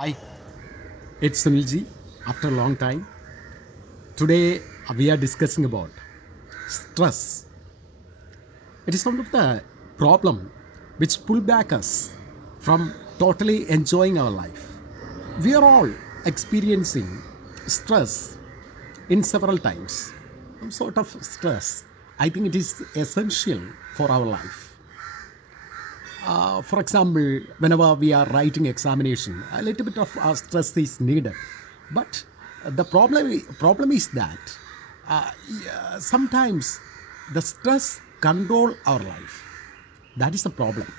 Hi, it's Sunilji. After a long time, today we are discussing about stress. It is one of the problem which pull back us from totally enjoying our life. We are all experiencing stress in several times. Some sort of stress. I think it is essential for our life. For example, whenever we are writing examination, a little bit of stress is needed. But the problem is that yeah, sometimes the stress control our life. That is the problem.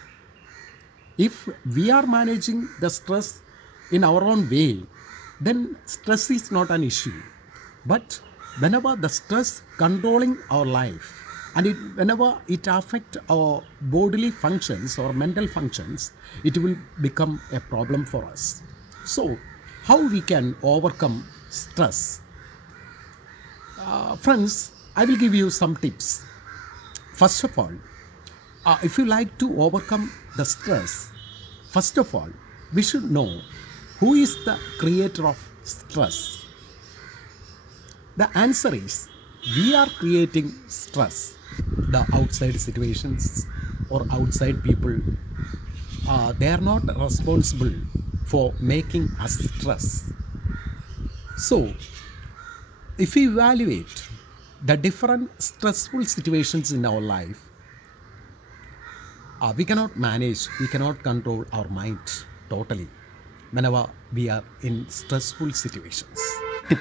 If we are managing the stress in our own way, then stress is not an issue. But whenever the stress controlling our life and whenever it affect our bodily functions or mental functions, it will become a problem for us. So how we can overcome stress? Friends, I will give you some tips. First of all, if you like to overcome the stress, first of all, we should know who is the creator of stress. The answer is we are creating stress. The outside situations or outside people, they are not responsible for making us stress. So, if we evaluate the different stressful situations in our life, we cannot control our mind totally whenever we are in stressful situations. Tip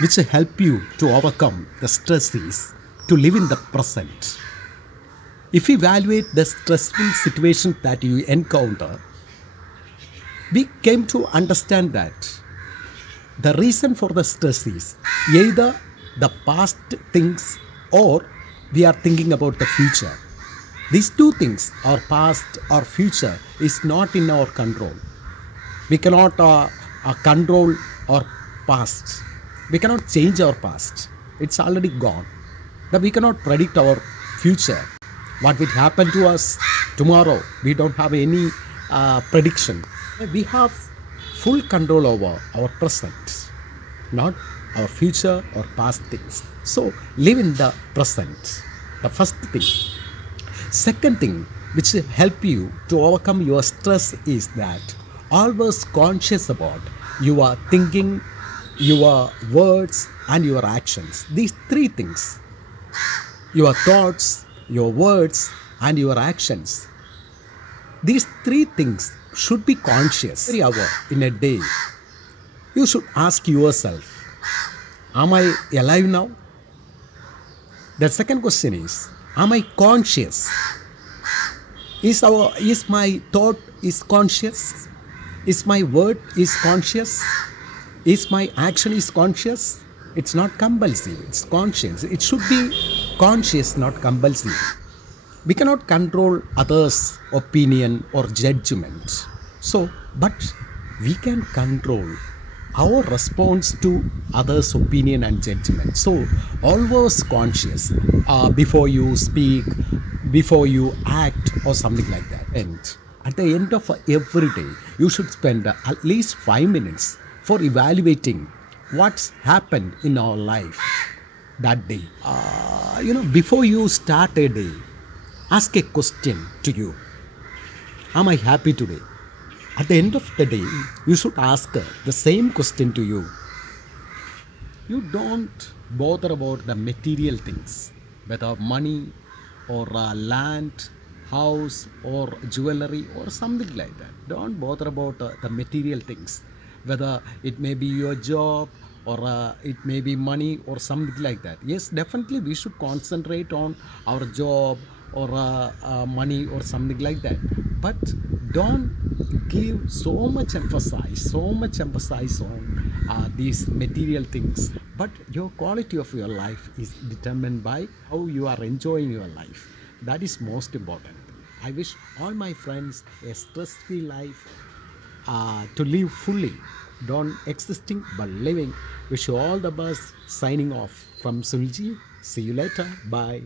which help you to overcome the stress is to live in the present. If we evaluate the stressful situation that you encounter, we came to understand that the reason for the stress is either the past things or we are thinking about the future. These two things, our past or future, is not in our control. We cannot control our past. We cannot change our past. It's already gone. That we cannot predict our future. What will happen to us tomorrow? We don't have any prediction. We have full control over our present, not our future or past things. So live in the present. The first thing. Second thing which will help you to overcome your stress is that always conscious about your thinking, your words and your actions. These three things, your thoughts, your words and your actions, these three things should be conscious. Every hour in a day, you should ask yourself, am I alive now? The second question is, am I conscious? Is my thought is conscious? Is my word is conscious? Is my action is conscious? It's not compulsive, it's conscious. It should be conscious, not compulsive. We cannot control others' opinion or judgment. So, but we can control our response to others' opinion and judgment. So, always conscious before you speak, before you act, or something like that. And at the end of every day, you should spend at least 5 minutes for evaluating what's happened in our life that day. Before you start a day, ask a question to you. Am I happy today? At the end of the day, you should ask the same question to you. You don't bother about the material things, whether money or land, house or jewelry or something like that. Don't bother about the material things, whether it may be your job or it may be money or something like that. Yes, definitely we should concentrate on our job or money or something like that. But don't give so much emphasis on these material things. But your quality of your life is determined by how you are enjoying your life. That is most important. I wish all my friends a stress-free life, to live fully, don't existing but living. Wish you all the best. Signing off from Sulji. See you later. Bye.